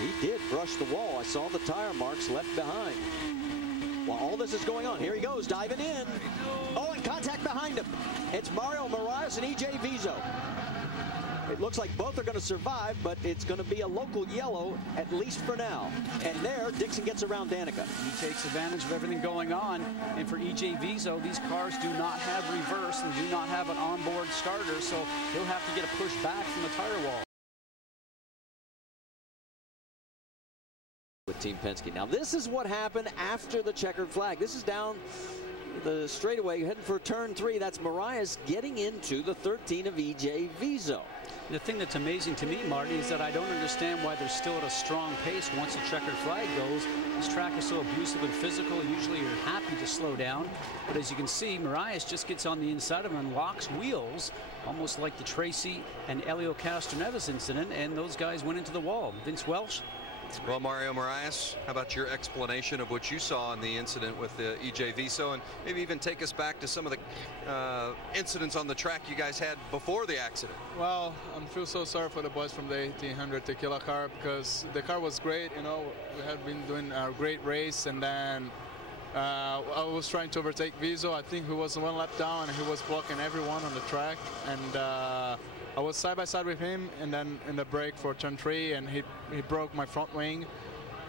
He did brush the wall. I saw the tire marks left behind. While all this is going on, here he goes, diving in. Oh, and contact behind him. It's Mario Moraes and EJ Viso. It looks like both are going to survive, but it's going to be a local yellow, at least for now. And there, Dixon gets around Danica. He takes advantage of everything going on. And for EJ Viso, these cars do not have reverse and do not have an onboard starter, so he'll have to get a push back from the tire wall. With Team Penske. Now, this is what happened after the checkered flag. This is down the straightaway, heading for turn 3. That's Moraes getting into the 13 of EJ Viso. The thing that's amazing to me, Marty, is that I don't understand why they're still at a strong pace once the checkered flag goes. This track is so abusive and physical. Usually you're happy to slow down. But as you can see, Moraes just gets on the inside of him and locks wheels, almost like the Tracy and Helio Castroneves incident, and those guys went into the wall. Vince Welsh? Well, Mario Moraes, how about your explanation of what you saw in the incident with EJ Viso, and maybe even take us back to some of the incidents on the track you guys had before the accident? Well, I feel so sorry for the boys from the 1800 Tequila car, because the car was great. You know, we had been doing a great race, and then I was trying to overtake Viso. I think he was one lap down, and he was blocking everyone on the track, and I was side by side with him, and then in the break for turn 3, and he broke my front wing.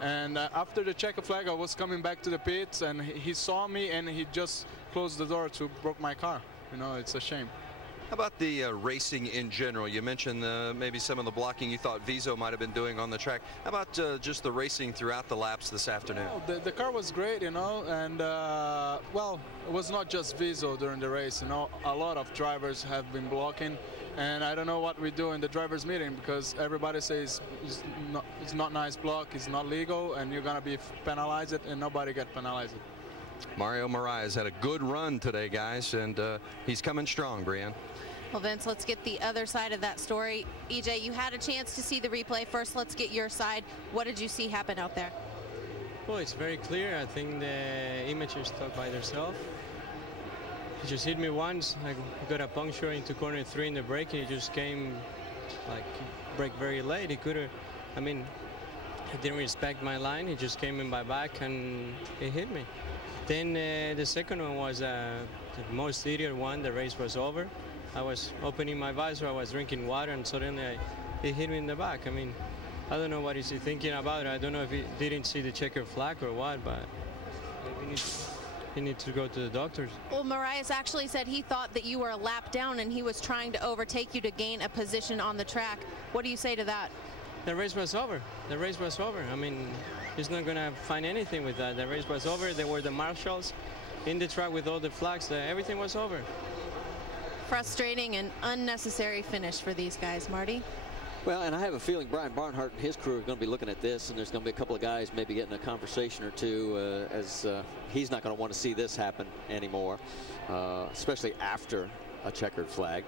And after the checkered flag, I was coming back to the pits, and he saw me, and he just closed the door to broke my car. You know, it's a shame. How about the racing in general? You mentioned maybe some of the blocking you thought Viso might have been doing on the track. How about just the racing throughout the laps this afternoon? Well, the car was great, you know, and well, it was not just Viso during the race. You know, a lot of drivers have been blocking. And I don't know what we do in the drivers' meeting, because everybody says it's not nice block, it's not legal, and you're going to be penalized, and nobody get penalized. Mario Moraes had a good run today, guys, and he's coming strong, Brianne. Well, Vince, let's get the other side of that story. EJ, you had a chance to see the replay. First, let's get your side. What did you see happen out there? Well, it's very clear. I think the images talk by themselves. He just hit me once. I got a puncture into corner 3 in the brake, and he just came, like, brake very late. He could have, I mean, he didn't respect my line. He just came in my back and he hit me. Then the second one was the most idiot one. The race was over. I was opening my visor, I was drinking water, and suddenly he hit me in the back. I mean, I don't know what is he thinking about. I don't know if he didn't see the checkered flag or what, but he needs to go to the doctors. Well, Moraes actually said he thought that you were a lap down and he was trying to overtake you to gain a position on the track. What do you say to that? The race was over. The race was over. I mean, he's not going to find anything with that. The race was over. There were the marshals in the track with all the flags. Everything was over. Frustrating and unnecessary finish for these guys, Marty. Well, and I have a feeling Brian Barnhart and his crew are going to be looking at this, and there's going to be a couple of guys maybe getting a conversation or two, as he's not going to want to see this happen anymore, especially after a checkered flag.